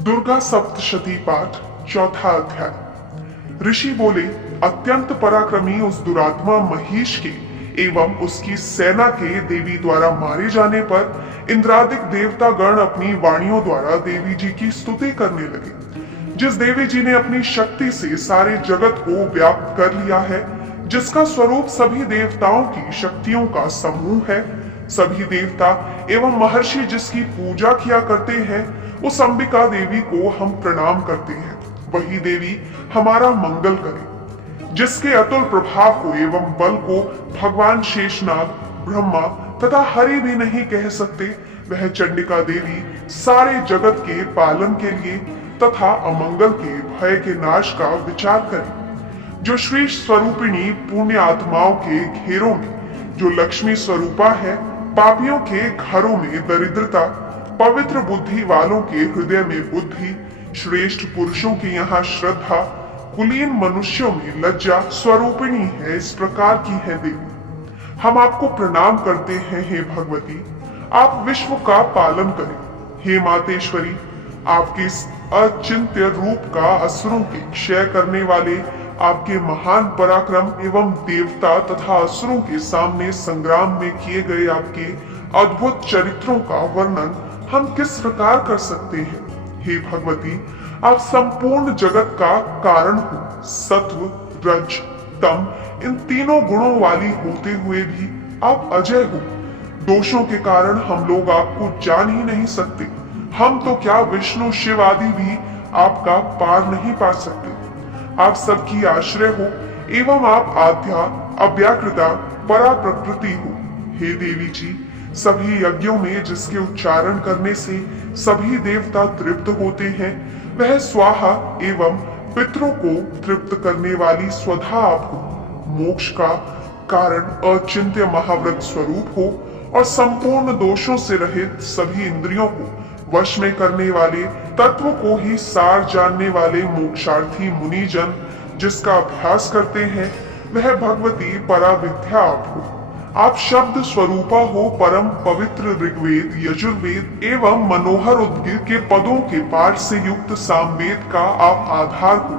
दुर्गा सप्तशती पाठ चौथा अध्याय। ऋषि बोले, अत्यंत पराक्रमी उस दुरात्मा महिष के एवं उसकी सेना के देवी द्वारा मारे जाने पर इंद्रादिक देवता गण अपनी वाणियों द्वारा देवी जी की स्तुति करने लगे। जिस देवी जी ने अपनी शक्ति से सारे जगत को व्याप्त कर लिया है, जिसका स्वरूप सभी देवताओं की शक्तियों का समूह है, सभी देवता एवं महर्षि जिसकी पूजा किया करते हैं, उस अंबिका देवी को हम प्रणाम करते हैं। वही देवी हमारा मंगल करे। जिसके अतुल प्रभाव को एवं बल को भगवान शेषनाग, ब्रह्मा तथा हरि भी नहीं कह सकते, वह चंडिका देवी सारे जगत के पालन के लिए तथा अमंगल के भय के नाश का विचार करे। जो श्री स्वरूपिणी पुण्य आत्माओं के घेरों में, जो लक्ष्मी स्वरूपा है, पापियों के घरों में दरिद्रता, पवित्र बुद्धि वालों के हृदय में बुद्धि, श्रेष्ठ पुरुषों के यहाँ श्रद्धा, कुलीन मनुष्यों में लज्जा स्वरूपिणी है, इस प्रकार की है देवी। हम आपको प्रणाम करते हैं हे भगवती, आप विश्व का पालन करें। हे मातेश्वरी, आपके इस अचिंत्य रूप का असुरों के क्षय करने वाले आपके महान पराक्रम एवं देवता तथा असुरों के सामने संग्राम में किए गए आपके अद्भुत चरित्रों का वर्णन हम किस प्रकार कर सकते हैं। हे भगवती, आप संपूर्ण जगत का कारण हो। सत्व, रज, तम इन तीनों गुणों वाली होते हुए भी आप अजय हो। दोषों के कारण हम लोग आपको जान ही नहीं सकते। हम तो क्या विष्णु शिव आदि भी आपका पार नहीं पा सकते। आप सबकी आश्रय हो एवं आप आद्या, अव्याकृता, परा प्रकृति हो। हे देवी जी, सभी यज्ञों में जिसके उच्चारण करने से सभी देवता तृप्त होते हैं, वह स्वाहा एवं पितरों को तृप्त करने वाली स्वधा आप हो। मोक्ष का कारण अचिंत्य महाव्रत स्वरूप हो और संपूर्ण दोषों से रहित सभी इंद्रियों को वश में करने वाले, तत्व को ही सार जानने वाले मोक्षार्थी मुनि जन जिसका अभ्यास करते हैं, वह भगवती पराविद्या आप हो। आप शब्द स्वरूपा हो, परम पवित्र ऋग्वेद, यजुर्वेद एवं मनोहर उद्गीत के पदों के पाठ से युक्त सामवेद का आप आधार हो।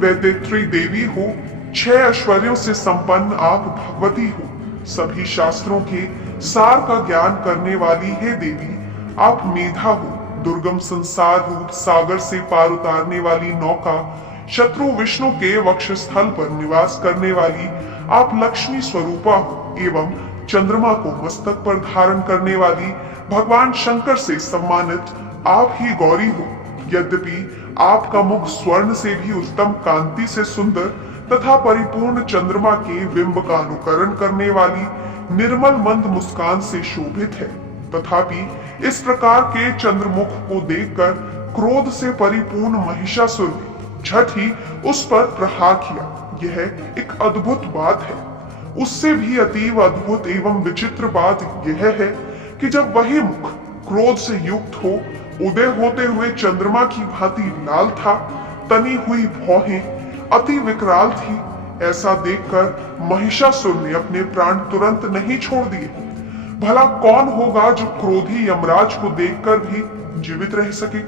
वैदित्री देवी हो, 6 ऐश्वर्यों से संपन्न आप भगवती हो। सभी शास्त्रों के सार का ज्ञान करने वाली है देवी, आप मेधा हो। दुर्गम संसार रूप सागर से पार उतारने वाली नौका, शत्रु विष्णु के वक्षस्थल पर निवास करने वाली आप लक्ष्मी स्वरूपा हो एवं चंद्रमा को मस्तक पर धारण करने वाली भगवान शंकर से सम्मानित आप ही गौरी हो। यद्यपि आपका मुख स्वर्ण से भी उत्तम कांति से सुंदर तथा परिपूर्ण चंद्रमा के बिंब का अनुकरण करने वाली निर्मल मंद मुस्कान से शोभित है, तथापि इस प्रकार के चंद्रमुख को देखकर क्रोध से परिपूर्ण महिषासुर ने झट ही उस पर प्रहार किया। यह एक अद्भुत बात है। उससे भी अतीव अद्भुत एवं विचित्र बात यह है कि जब वही मुख क्रोध से युक्त हो, उदय होते हुए चंद्रमा की भांति लाल था, तनी हुई भौहें अति विकराल थी। ऐसा देखकर महिषासुर ने अपने प्राण तुरंत नहीं छोड़ दिए। भला कौन होगा जो क्रोधी यमराज को देखकर भी जीवित रह सके।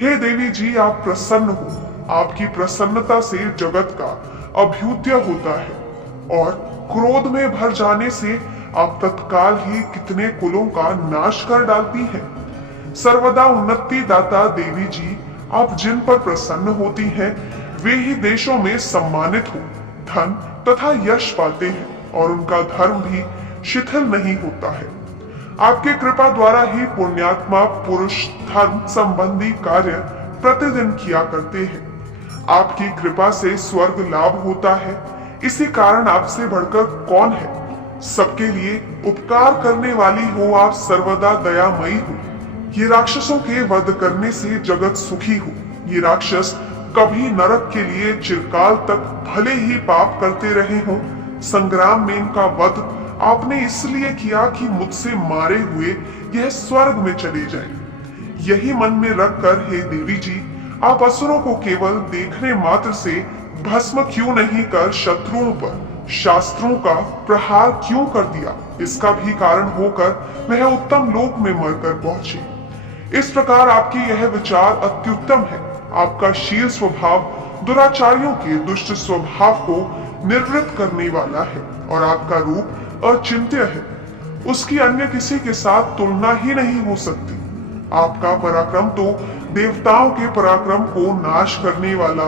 हे देवी जी, आप प्रसन्न हो। आपकी प्रसन्नता से जगत का अभ्युदय होता है और क्रोध में भर जाने से आप तत्काल ही कितने कुलों का नाश कर डालती हैं। सर्वदा उन्नति दाता देवी जी, आप जिन पर प्रसन्न होती हैं, वे ही देशों में सम्मानित हो, धन तथा यश पाते हैं और उनका धर्म भी शिथिल नहीं होता है। आपके कृपा द्वारा ही पुण्यात्मा पुरुष धर्म संबंधी कार्य प्रतिदिन किया करते हैं। आपकी कृपा से स्वर्ग लाभ होता है, इसी कारण आपसे बढ़कर कौन है। सबके लिए उपकार करने वाली हो आप, सर्वदा दयामयी हो। ये राक्षसों के वध करने से जगत सुखी हो। ये राक्षस कभी नरक के लिए चिरकाल तक भले ही पाप करते रहे हों, संग्राम में इनका वध आपने इसलिए किया कि मुझसे मारे हुए यह स्वर्ग में चले जाएं। यही मन में रखकर हे देवी जी, आप असुरों को केवल देखने मात्र से भस्म क्यों नहीं कर शत्रुओं पर शास्त्रों का प्रहार क्यों कर दिया। इसका भी कारण होकर वह उत्तम लोक में मरकर पहुंचे। इस प्रकार आपके यह विचार अत्युत्तम है। आपका शील स्वभाव दुराचारियों के दुष्ट स्वभाव को निर्वृत्त करने वाला है और आपका रूप अचिंत्य है। उसकी अन्य किसी के साथ तुलना ही नहीं हो सकती। आपका पराक्रम तो देवताओं के पराक्रम को नाश करने वाला,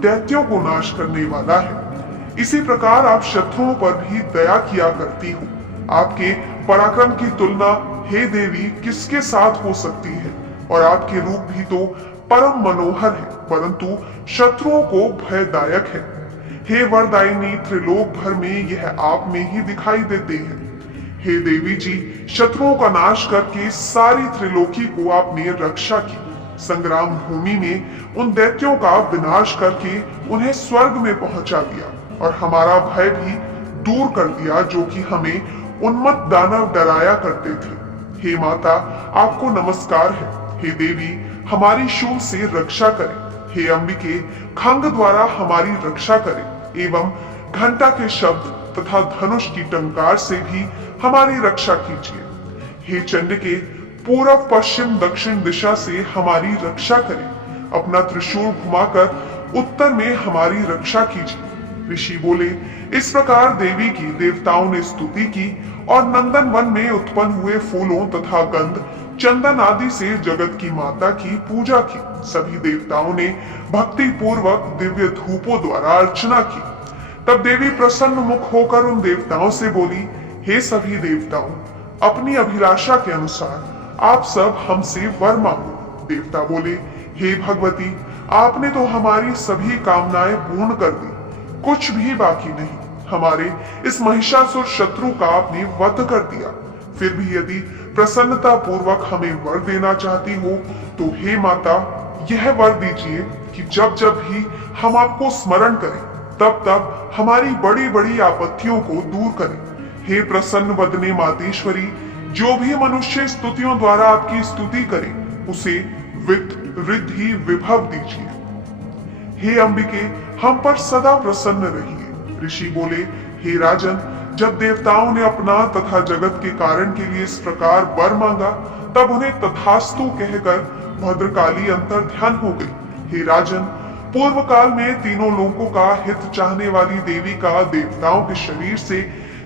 दैत्यों को नाश करने वाला है। इसी प्रकार आप शत्रुओं पर भी दया किया करती हो। आपके पराक्रम की तुलना हे देवी किसके साथ हो सकती है? और आपके रूप भी तो परम मनोहर है, परंतु शत्रुओं को भयदायक है। हे वरदायिनी, त्रिलोक भर में यह आप में ही दिखाई देते हैं। हे देवी जी, शत्रुओं का नाश करके सारी त्रिलोकी को आपने रक्षा की। संग्राम भूमि में उन दैत्यों का विनाश करके उन्हें स्वर्ग में पहुंचा दिया और हमारा भय भी दूर कर दिया, जो कि हमें उन्मत्त दानव डराया करते थे। हे माता, आपको नमस्कार है। हे देवी, हमारी शूल से रक्षा करें। हे अंबिके, खंग द्वारा हमारी रक्षा करें एवं घंटा के शब्द तथा धनुष की टंकार से भी हमारी रक्षा कीजिए। हे चंडिके, पूर्व पश्चिम दक्षिण दिशा से हमारी रक्षा करें। अपना त्रिशूल घुमाकर उत्तर में हमारी रक्षा कीजिए। ऋषि बोले, इस प्रकार देवी की देवताओं ने स्तुति की और नंदन वन में उत्पन्न हुए फूलों तथा गंध, चंदन आदि से जगत की माता की पूजा की। सभी देवताओं ने भक्ति पूर्वक दिव्य धूपों द्वारा अर्चना की। तब देवी प्रसन्न मुख होकर उन देवताओं से बोली, हे सभी देवताओं, अपनी अभिलाषा के अनुसार आप सब हमसे वर मांगो। देवता बोले, हे भगवती, आपने तो हमारी सभी कामनाएं पूर्ण कर दी, कुछ भी बाकी नहीं। हमारे इस महिषासुर शत्रु का आपने वध कर दिया। फिर भी यदि प्रसन्नता पूर्वक हमें वर देना चाहती हो तो हे माता, यह वर दीजिए कि जब जब भी हम आपको स्मरण करें तब तब हमारी बड़ी बड़ी आपत्तियों को दूर करें। हे प्रसन्न वदने मातेश्वरी, जो भी मनुष्य स्तुतियों द्वारा आपकी स्तुति करे उसे वित्त, रिद्धि, विभव दीजिए। हे अंबिके, हम पर सदा प्रसन्न रहिए। ऋषि बोले, हे राजन, जब देवताओं ने अपना तथा जगत के कारण के लिए इस प्रकार वर मांगा तब उन्हें तथास्तु कहकर भद्रकाली अंतर ध्यान हो गई। हे राजन, पूर्व काल में तीनों लोकों का हित चाहने वाली देवी का देवताओं के शरीर से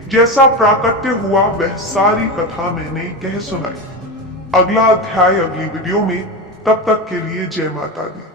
जैसा प्राकट्य हुआ वह सारी कथा मैंने कह सुनाई। अगला अध्याय अगली वीडियो में। तब तक के लिए जय माता दी।